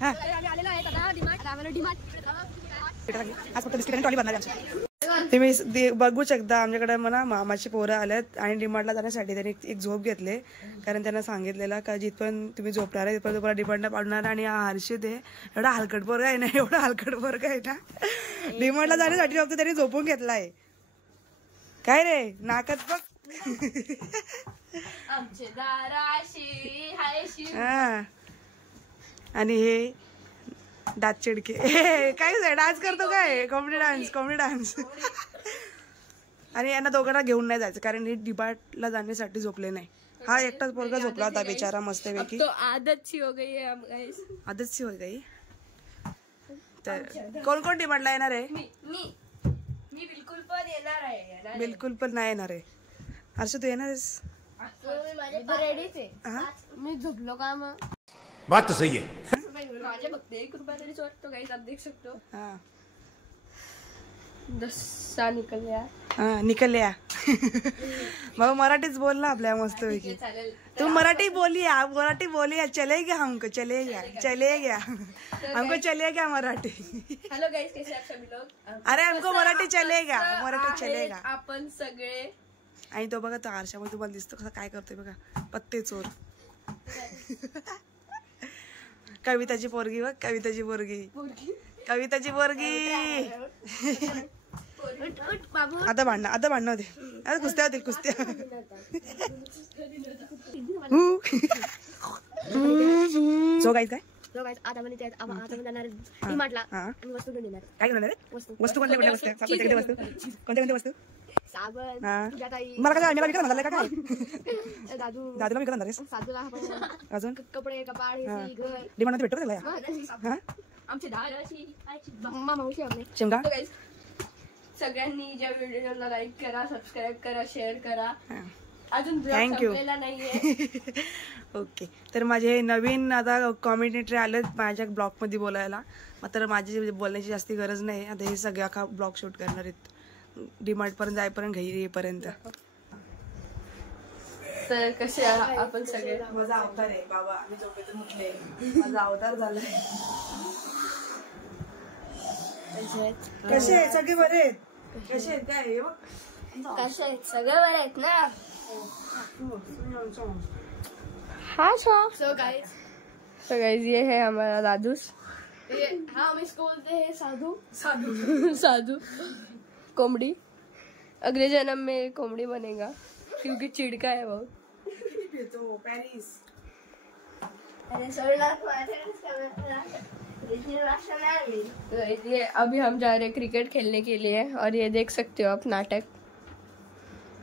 आज फक्त बिस्किट आणि टॉली बनणार आहे. तुम्ही बघू शकता आमच्याकडे मला मामाची पोरं आल्यात आणि डिमार्टला जाण्यासाठी त्यांनी एक झोप घेतले, कारण त्यांना सांगितलेलं का जिथपर्यंत तुम्ही झोपणार आहे तिथपर्यंत तुम्हाला डिमार्टला पाडणार. आणि हा हर्षित आहे, एवढा हलकट पोरगा आहे ना, एवढा हलकट पोरगा आहे ना, डिमार्टला जाण्यासाठी फक्त त्यांनी झोपून घेतलाय. काय रे नाकात बघ. हा आणि हे दात चिडके काय डान्स करतो, काय कॉमेडी डान्स. आणि यांना दोघांना घेऊन नाही जायचं, कारण हे डिमार्टला जाण्यासाठी झोपले नाही. हा एकटाच पोरगा झोपला होता बिचारा मस्तपैकी. आदत सी हो गई है, आदत सी हो गई. तर कोण कोण डिमार्टला येणार आहे? मी बिलकुल पण येणार आहे. बिलकुल पण नाही येणार आहे. हर्ष तू येणार आहेस? मी झोपलो का मग? बात तो सही है. माझ्या फक्त 1 रुपया तरी वाटतो काही, आप देख सकते हो. 10 निकल गया. निकल या. मग मराठीच बोल ना आपल्या मस्तपैकी. तू मराठी बोलिया चलेगा हमको, चलेगा हमको चलेगा मराठी. हेलो गाइस, कैसे आप सभी लोग? अरे हमको मराठी चलेगा. आपण सगळे. आणि तो बघा तो आरशामध्ये तुम्हाला दिसतो कसा काय करतोय बघा, पत्ते चोर. कविताची पोरगी बघ, कविताची पोरगी. आता भांडणं होते, आता कुस्त्या सो गाईज काय आता डिमार्टला वस्तू घेऊन येणार. काय घेऊन येणार? वस्तू कोणत्या वस्तू? साबण, मला काय विकत म्हणाले का? काय दादूला विकत आणणार? सादूला अजून कपडे, कपाळ, घर डिमांड भेटतो त्याला. आमची मावशी आपले शिमगा. सगळ्यांनी ज्या व्हिडिओला लाईक करा, सबस्क्राईब करा, शेअर करा. अजून थँक्यू. नाहीये. ओके, तर माझे नवीन आता कॉमेंटेटरी आले माझ्या ब्लॉग मध्ये बोलायला, मात्र माझी बोलण्याची जास्ती गरज नाही. आता हे सगळे अख्खा ब्लॉग शूट करणार आहेत डिमार्ट पर्यंत जाईपर्यंत, घरी येईपर्यंत. तर कसे आपण सगळे. माझा अवतार आहे बाबा, मी झोपेतून उठले, माझा अवतार झालाय. कसे आहेत सगळे? बरे आहेत? कसे आहेत? काय कसे आहेत? सगळे बरे आहेत ना? हाँ सो गाइस ये है हमारा दादूस. हाँ हम इसको बोलते हैं साधु. कॉमेडी. अगले जन्म में कॉमेडी बनेगा क्योंकि चिड़का है वो. तो पेरिस. तो ये अभी हम जा रहे हैं क्रिकेट खेलने के लिए, और ये देख सकते हो आप नाटक.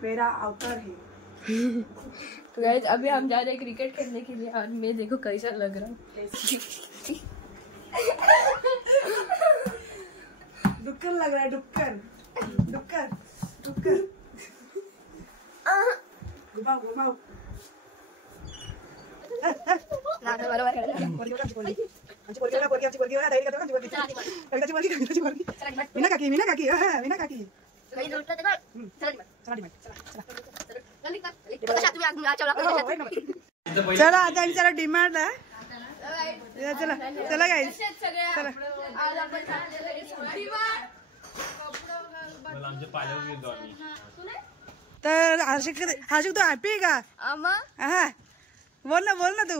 मेरा अवतार है. तो गाइस अभी हम जा रहे हैं क्रिकेट खेलने के लिए, और मैं देखो कैसा लग रहा हूँ. डुक्कर लग रहा है, डुक्कर. घुमाओ. मीना काकी. चला आता आम्ही चला डिमांडला. चला गाईस, चला. तर हर्षिक तू हॅपी आहे का? हा बोल ना तू.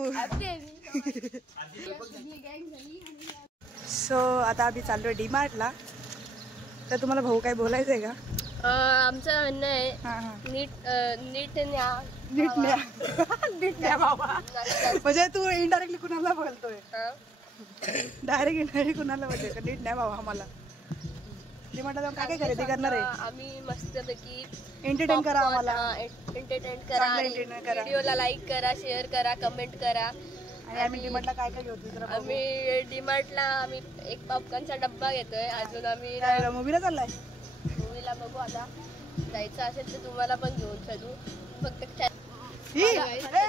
सो आता आम्ही चाललोय डिमार्टला. तर तुम्हाला भाऊ काय बोलायचंय का? आमचं म्हणणं आहे नीट न्या बाबा. म्हणजे तू इनडायरेक्टली कुणाला बोलतोय? डायरेक्ट कुणाला बोलतोय? नीट न्या बाबा आम्हाला. डिमार्टला जाऊन काय खरेदी करणार आहे? आम्ही मस्तपैकी एंटरटेन करा आम्हाला. एंटरटेन करा, व्हिडिओला लाईक करा, शेअर करा, कमेंट करा. आणि आम्ही डिमार्टला काय घेतो? आम्ही डिमार्टला एक पॉपकॉर्नचा डब्बा घेतोय. अजून आम्ही मूवीला चाललाय. मूवीला बघू आता. जायचं असेल तर तुम्हाला पण घेऊन चलू. फक्त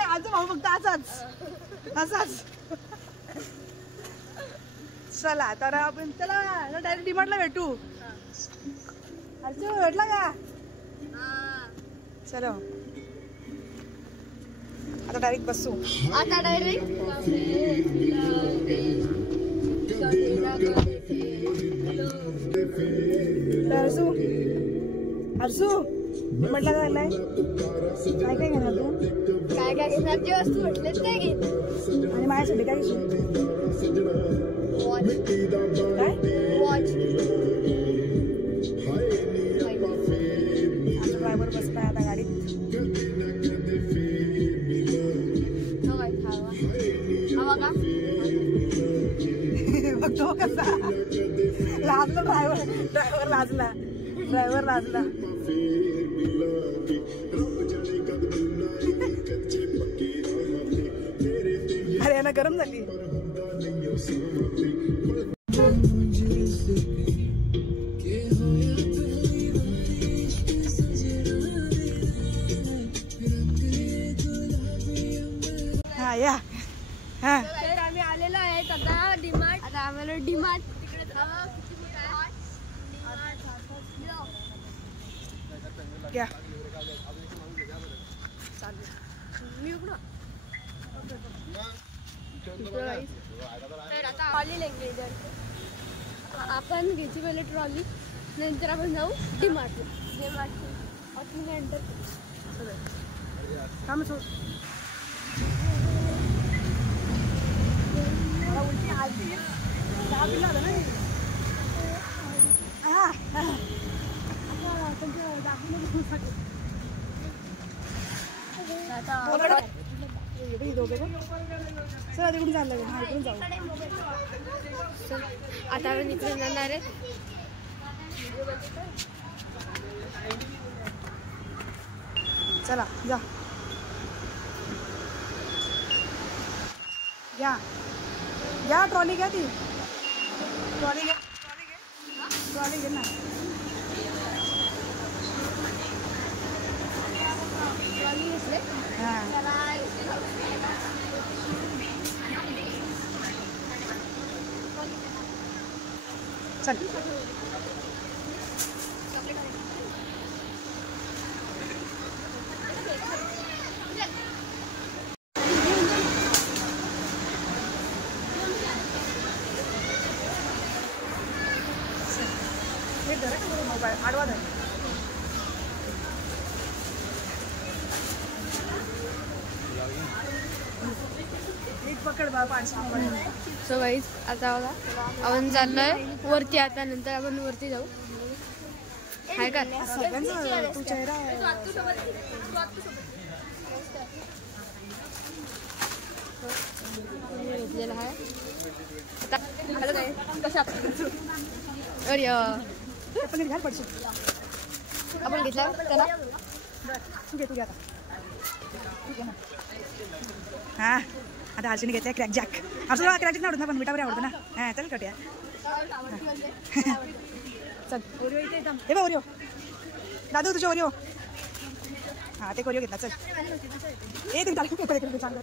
आज भाऊ फक्त असाच. चला तर आपण चला डायरेक्ट डिमार्टला भेटू. भेटला का? चलो आता डायरेक्ट बसू. आता डायरेक्ट हर्षू हर्षू म्हटलं झालंय काय काय घेणार तू काय काय घेणार जे वस्तू म्हटलेच नाही घेत. आणि माझ्यासाठी काय घेशील वॉच काय वॉच आमचा ड्रायव्हर बसलाय आता गाडीत हवा का बघतो कसा लाजला ड्रायव्हर लाजला अरे यांना गरम झाली हा या हा तर आम्ही आलेलो आहेत आता डीमार्ट. आता आम्हाला डीमार्ट तिकडे जावं. या मी उघडू. तर आता ट्रॉली लेंगे इधर. आपण घ्यायची पहिले ट्रॉली नंतर आपण जाऊ डीमार्टला. आपण एंटर काम सोड उलटी आली 10 किलो आलं ना दोघे सर आधी कुठून चाललं हा इकडून जाऊ. आता आपण इकडून जाणार आहे. चला जा या ट्रॉली घ्या ती ट्रॉली घे ना ट्रॉली घेतले. हां चल मोबाईल आडवा धर. पकड बाबा. सो गाईज आता बघा आपण चाललोय वरती. आता नंतर आपण वरती जाऊ. हाय का सगळ्यांचा तू चेहरा घेतलेला आहे. आता कशा अरे आपण घ्यायला पडशील. आपण घेतला त्याला. तू घे आता हां आता हर्षीने घेतल्या क्रॅक जॅक. हर्षू क्रॅक आवडत ना पण मिठावर आवडतं ना. हां चल कटूया चल. हे बघ ओरिओ दादू तुझे ओरिओ. हां ते ओरिओ घेतला चल. ए ते चांगलं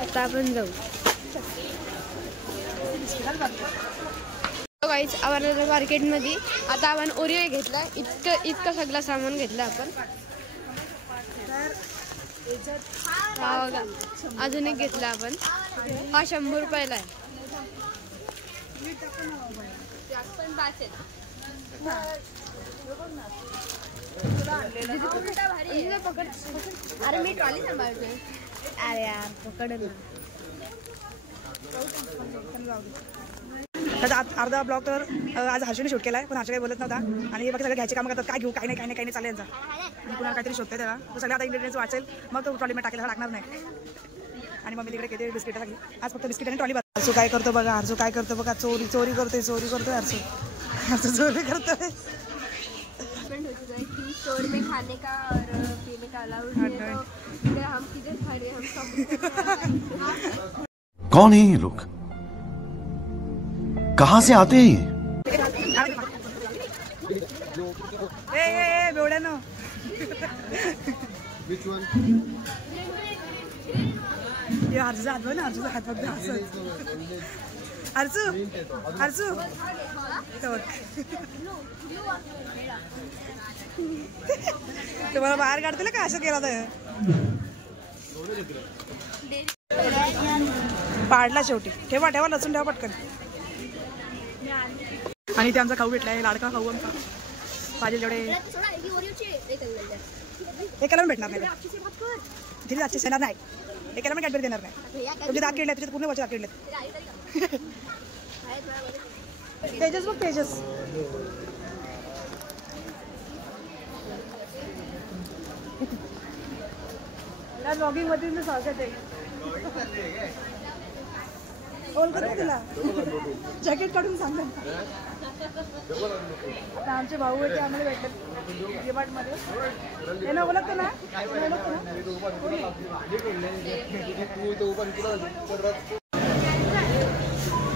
आता आपण जाऊ. गाईज आपण मार्केटमध्ये आता आपण ओरिओ घेतला. इतकं सगळं सामान घेतलं आपण. हा बघा अजून एक घेतला आपण. हा 100 रुपयाला आहे. अरे मी ट्रॉली सांभाळते. अरे यार पकड ना. अर्धा ब्लॉग तर आज हर्षीने शूट केलाय पण हर्ष काही बोलत नव्हता. आणि बाकी सगळं घ्यायचे काम करतात. काय घेऊ काय नाही चालेल यांचा. आणि पुन्हा काहीतरी शोधते त्याला. तो सगळं आता इंग्रेडियंट्स वाचेल मग तो ट्रॉलीमध्ये टाकणार नाही. आणि मम्मी तिकडे किती बिस्किट टाकली. आज फक्त बिस्किट आणि ट्रॉली. हर्षू काय करतो बघा. हर्षू काय करतो बघा. चोरी करतोय हर्षू चोरी करतोय. स्टोर में खाने का और पीने का अलाउड है तो हम किधर खा रहे हम सब. कौन है ये लोग कहाँ से आते हैं ए बेवड्यानो. हर्षूचा हात बघ ना. हर्षूचा हात बघ असं अर्जू अर्जू तुम्हाला बाहेर काढतील का असं केलं तर पाडला शेवटी. ठेवा ठेवा लसूण ठेवा पटकन. आणि ते आमचा खाऊ भेटलाय लाडका खाऊ आमचा. पाहिजे जेवढे एकाला पण भेटणार नाही तिथे आजची सेना नाही. एकाला पण कॅडबरी देणार नाही. तुमचे दात किडले तुझे पूर्ण वर्ष दात किडले. तेजस बघ तेजस. या ब्लॉगिंग मध्ये मी स्वागत आहे. ओळखत तुला जॅकेट काढून सांग. आमचे भाऊ आहे ते आम्हाला भेटले डिमार्ट मध्ये. हे ना ओळखतो ना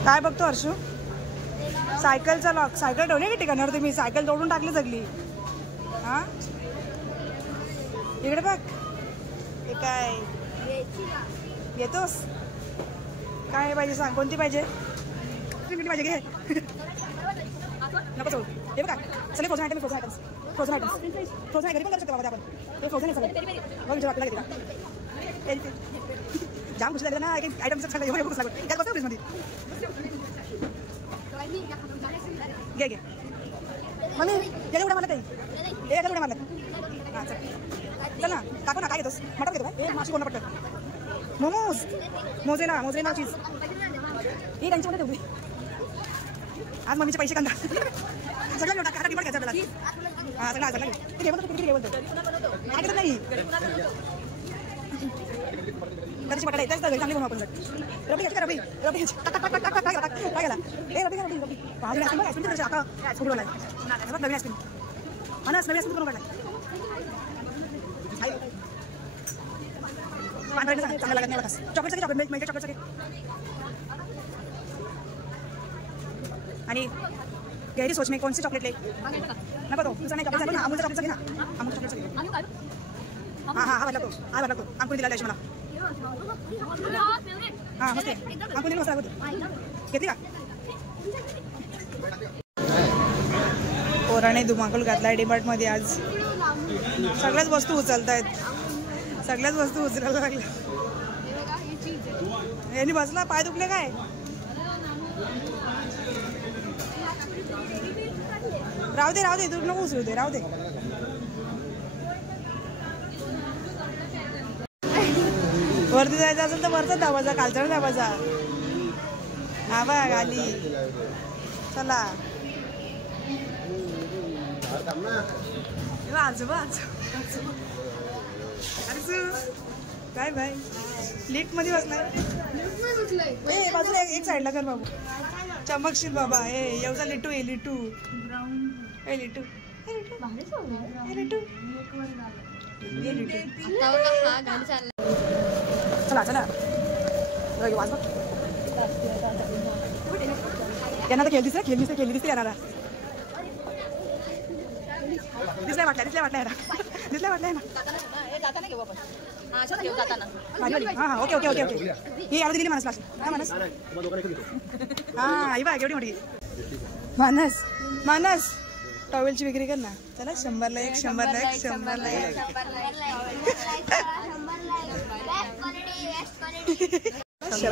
काय बघतो हर्षू. सायकलचा लॉक. सायकल ठेवली का ठिकाणावर तुम्ही. सायकल तोडून टाकली सगळी. हा इकडे बघ. हे काय येतोस. काय पाहिजे सांग. कोणती पाहिजे. पाहिजे घे. नको सोड. हे बघा सगळे frozen item. Frozen items. Frozen items. Frozen घरी पण करू शकतो बाबा आपण. हे फ्रोझन आहे सगळे. बघ आपल्याला घेतला जाम खुशी झाली ना. एक आयटम सगळं एवढं खुश लागत. त्यात बसतो फ्रीजमध्ये. घे घे मम्मी. याला उड्या मारला काही. हे याला उड्या मारला. हां चल चल ना. टाकू ना. काय घेतोस. मटण घेतो काय. हे माशी कोणा पटकन. मोमोज. मोजेला मोजेला चीज. ही त्यांच्यामध्ये ठेवली. आज मम्मीचे पैसे कांदा सगळं घेऊ. टाका डिमांड घ्यायचा आपल्याला. हां सगळं सगळं ते घेऊ. किती घेऊ काय करत नाही. त्याची पकडा येतात घरी चांगली बनवू आपण. रबी घ्यायची का रबी. रबी टाक टाक टाक टाक टाक काय गेला. ए रबी रबी रबी. आजून आईस्क्रीम आईस्क्रीम करायची आता. आईस्क्रीम बनवायला नवीन आईस्क्रीम. मनस नवीन आईस्क्रीम बनवायला. पांढरा चांगला लागत नाही. बघा चॉकलेट सगळे. चॉकलेट मिल्क चॉकलेट सगळे. आणि गहरी सोच में कौन सी चॉकलेट ले. नको तो दुसरा नाही. चॉकलेट झाली ना. अमूलचा चॉकलेट सगळे ना. अमूल चॉकलेट सगळे. हां हां हा भरला तो. हा भरला तो. अंकुल दिला त्याची मला. हां मस्त आहे. अंकुल दिली मस्त लागत. घेतली का. पोराने धुमाकूळ घातलाय डीमार्ट मध्ये आज. सगळ्याच वस्तू उचलतायत. सगळ्याच वस्तू उचलायला लागल्या. यांनी बसला. पाय दुखले काय. राहू दे राहू दे. तू नको उचलू दे. राहू दे. वरती जायचं असेल तर वरचा दाबाचा. खालचा दाबाचा. हा बघ गाली. चला आजोबा काय भाई लिफ्ट मध्ये बसलाय. ए बाजूला एक साईडला कर बाबू. चमकशील बाबा. हे येवचा लिटू आहे. लिटू हे लिटू. चला चला वाज बघ. यांना तर खेळ दिसते. खेळ दिसते. खेळली दिसते यांना. दिसलाय वाटलाय. दिसलाय वाटलाय ना. दिसलाय वाटलाय ना. हां हां ओके ओके ओके ओके. ही यावं दिली मानस लास्ट. हा मानस. हां आई बा केवढी मोठी. मानस मानस टॉवेलची विक्री कर ना. चला 100ला 1 100ला 1 100ला 1. 100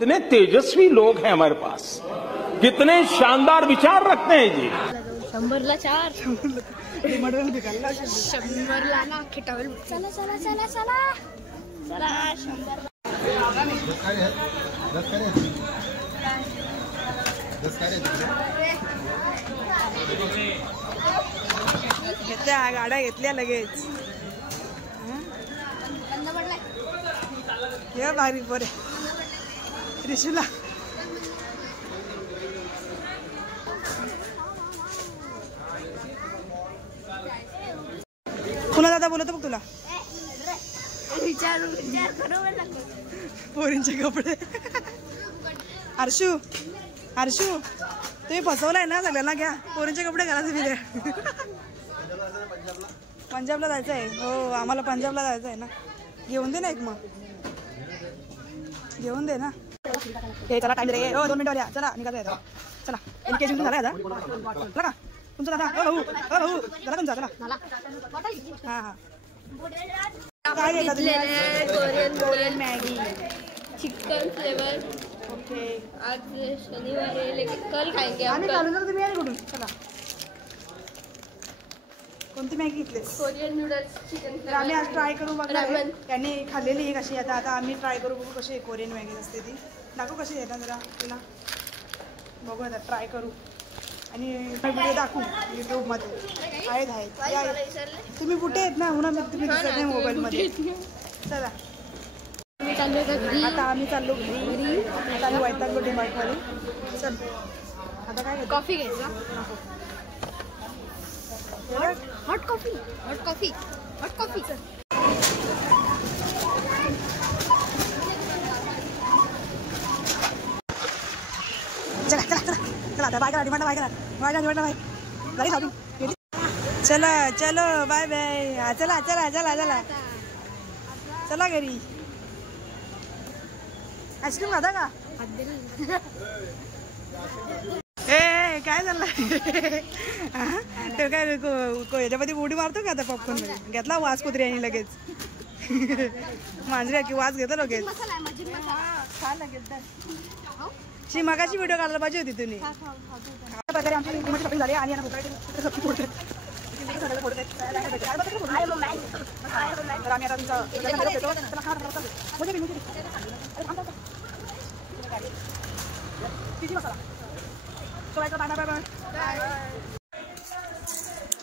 कितने तेजस्वी लोग हैं हमारे पास. कितने शानदार विचार रखते हैं जी. 100ला 4. 100ला ना अख्खी टॉवेल. चला चला चला चला चला 100. घेतल्या गाड्या घेतल्या लगेच. हे भारी पोरे. रिशूला पुन्हा दादा बोलतो बघ तुला. पोरींचे कपडे. हर्षू हर्षू तुम्ही फसवलाय ना सगळ्यांना. घ्या पोरींचे कपडे घाला तुम्ही ते. पंजाबला जायचं आहे. हो आम्हाला पंजाबला जायचं आहे ना. घेऊन दे ना एक मग. घेऊन दे ना. हे चला टाइम रे. हो 2 मिनिटं या. चला निघायचं आहे. चला एनकेजी झाला आता. चला का तुमचा दादा. हो हो चला तुमचा चला. हां हां काय घेता तुम्ही? Korean Maggi chicken flavour. Okay आज शनिवार है लेकिन कल खाएंगे. आम्ही चालू तर तुम्ही कुठून. चला कोणती मॅगी घेतली? कोरियन नूडल्स चिकन तर आम्ही आज ट्राय करू बघणार आहे. रामन. त्यांनी खाल्लेली आहे कशी. आता आम्ही ट्राय करू बघू कशी कोरियन मॅगी असते ती. दाखवू कशी येतात जरा तिला. बघू आता ट्राय करू आणि व्हिडिओ दाखवू यूट्यूबमध्ये. आहेत तुम्ही कुठे आहेत ना म्हणून तुम्ही दिसत नाही मोबाईलमध्ये. चला आता आम्ही चाललो घरी. आता आम्ही वैतागलो डीमार्टमध्ये. चल आता काय कॉफी घ्यायचा. Hot coffee. Hot coffee. Hot coffee. चला चला चला चला आता बाय करा. डिमांड बाय करा. बाय करा. डिमांड बाय घरी खाऊ. चला चलो बाय बाय. चला चला चला चला चला घरी. आईस्क्रीम खाता का? ए काय झालं? ते काय याच्यामध्ये उडी मारतो का आता पॉपकॉर्न मध्ये. घेतला वास कुत्री आणि लगेच. मांजऱ्या की वास घेतो लगेच. शी मगाची व्हिडिओ काढायला पाहिजे होती तुम्ही. अशा प्रकारे आमची किंमत शॉपिंग झाली आणि आम्ही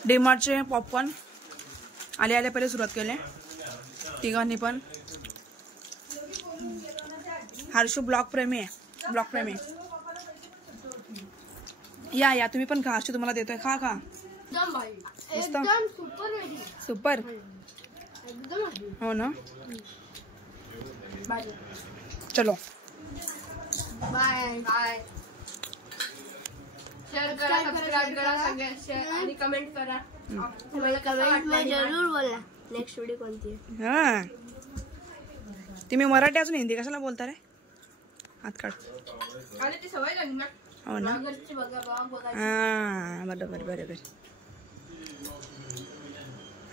डीमार्टचे पॉपकॉर्न आले आले पहिले सुरुवात केले तिघांनी पण. हर्षू ब्लॉक प्रेमी आहे. ब्लॉक प्रेमी या या तुम्ही पण खा. हर्षू तुम्हाला देतोय. खा खा. सुपर हो ना. चलो बाय बाय. शेअर करा, सबस्क्राइब करा, सगळ्या शेअर आणि कमेंट करा. कमेंट में जरूर बोलना नेक्स्ट व्हिडिओ कोणती आहे. हा तुम्ही मराठी असून हिंदी कशाला बोलता रे. हात काढ. आणि ती सवय लागली ना. हो ना. हा बरोबर बरोबर.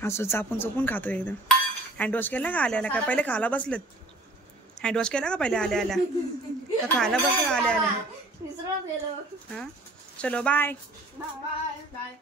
असं चापून चोपून खातो एकदम. हँडवॉश केला का आल्या आल्या? काय पहिले खायला बसलेत? हँडवॉश केला का पहिले आल्या आल्या? का खायला बसलं आल्या आल्या? हा चलो बाय. Bye bye.